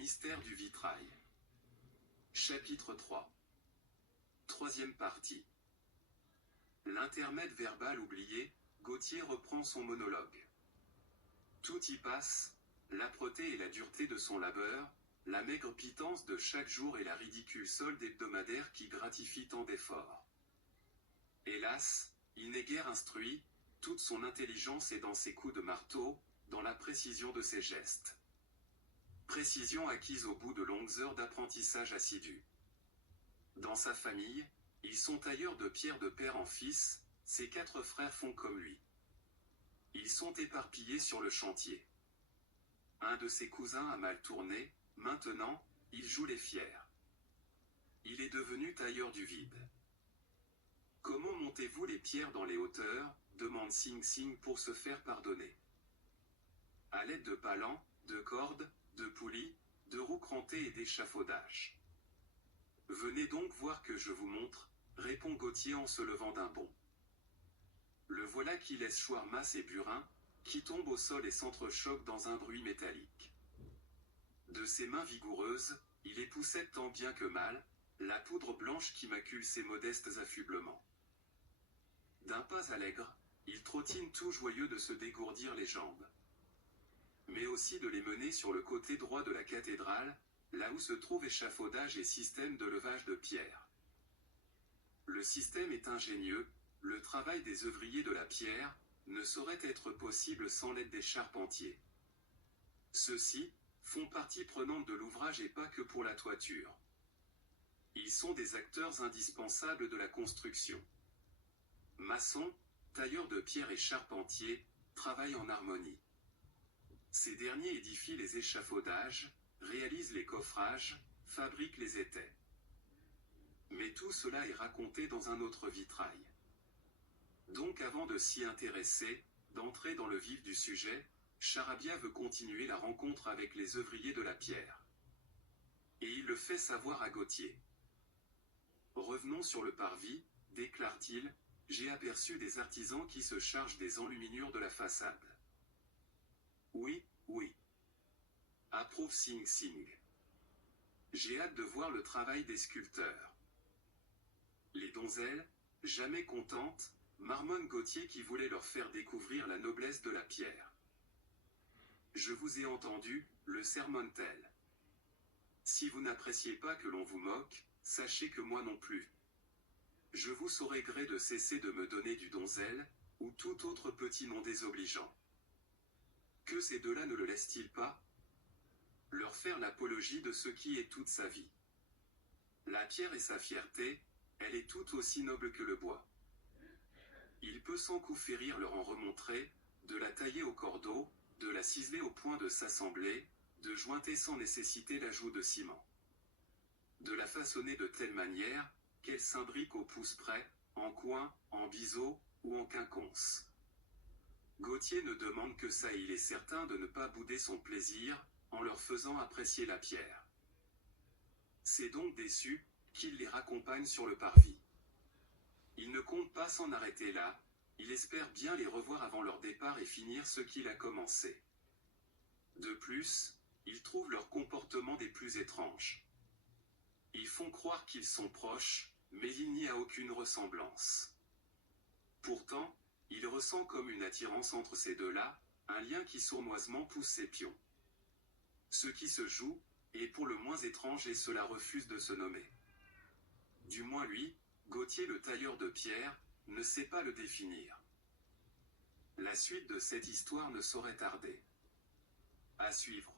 mystère du vitrail. Chapitre 3. Troisième partie. L'intermède verbal oublié, Gauthier reprend son monologue. Tout y passe, l'âpreté et la dureté de son labeur, la maigre pitance de chaque jour et la ridicule solde hebdomadaire qui gratifie tant d'efforts. Hélas, il n'est guère instruit, toute son intelligence est dans ses coups de marteau, dans la précision de ses gestes. Précision acquise au bout de longues heures d'apprentissage assidu. Dans sa famille, ils sont tailleurs de pierre de père en fils, ses 4 frères font comme lui. Ils sont éparpillés sur le chantier. Un de ses cousins a mal tourné, maintenant, il joue les fiers. Il est devenu tailleur du vide. Comment montez-vous les pierres dans les hauteurs, demande Sing Sing pour se faire pardonner. À l'aide de palans, de cordes, de poulies, de roues crantées et d'échafaudages. Venez donc voir que je vous montre, répond Gauthier en se levant d'un bond. Le voilà qui laisse choir masse et burin, qui tombe au sol et s'entrechoque dans un bruit métallique. De ses mains vigoureuses, il époussette tant bien que mal, la poudre blanche qui macule ses modestes affublements. D'un pas allègre, il trottine tout joyeux de se dégourdir les jambes. Mais aussi de les mener sur le côté droit de la cathédrale, là où se trouve échafaudage et système de levage de pierre. Le système est ingénieux, le travail des œuvriers de la pierre ne saurait être possible sans l'aide des charpentiers. Ceux-ci font partie prenante de l'ouvrage et pas que pour la toiture. Ils sont des acteurs indispensables de la construction. Maçons, tailleurs de pierre et charpentiers travaillent en harmonie. Ces derniers édifient les échafaudages, réalisent les coffrages, fabriquent les étais. Mais tout cela est raconté dans un autre vitrail. Donc avant de s'y intéresser, d'entrer dans le vif du sujet, Charabia veut continuer la rencontre avec les œuvriers de la pierre. Et il le fait savoir à Gauthier. Revenons sur le parvis, déclare-t-il, j'ai aperçu des artisans qui se chargent des enluminures de la façade. Oui, oui. Approuve Sing Sing. J'ai hâte de voir le travail des sculpteurs. Les donzelles, jamais contentes, marmonne Gauthier qui voulait leur faire découvrir la noblesse de la pierre. Je vous ai entendu, le sermonne-t-elle. Si vous n'appréciez pas que l'on vous moque, sachez que moi non plus. Je vous saurai gré de cesser de me donner du donzelle, ou tout autre petit nom désobligeant. Que ces deux-là ne le laissent-ils pas? Leur faire l'apologie de ce qui est toute sa vie. La pierre est sa fierté, elle est tout aussi noble que le bois. Il peut sans coup férir leur en remontrer, de la tailler au cordeau, de la ciseler au point de s'assembler, de jointer sans nécessiter l'ajout de ciment. De la façonner de telle manière, qu'elle s'imbrique au pouce près, en coin, en biseau, ou en quinconce. Gauthier ne demande que ça et il est certain de ne pas bouder son plaisir, en leur faisant apprécier la pierre. C'est donc déçu, qu'il les raccompagne sur le parvis. Il ne compte pas s'en arrêter là, il espère bien les revoir avant leur départ et finir ce qu'il a commencé. De plus, il trouve leur comportement des plus étranges. Ils font croire qu'ils sont proches, mais il n'y a aucune ressemblance. Pourtant, il ressent comme une attirance entre ces deux-là, un lien qui sournoisement pousse ses pions. Ce qui se joue est pour le moins étrange et cela refuse de se nommer. Du moins lui, Gauthier le tailleur de pierre, ne sait pas le définir. La suite de cette histoire ne saurait tarder. À suivre.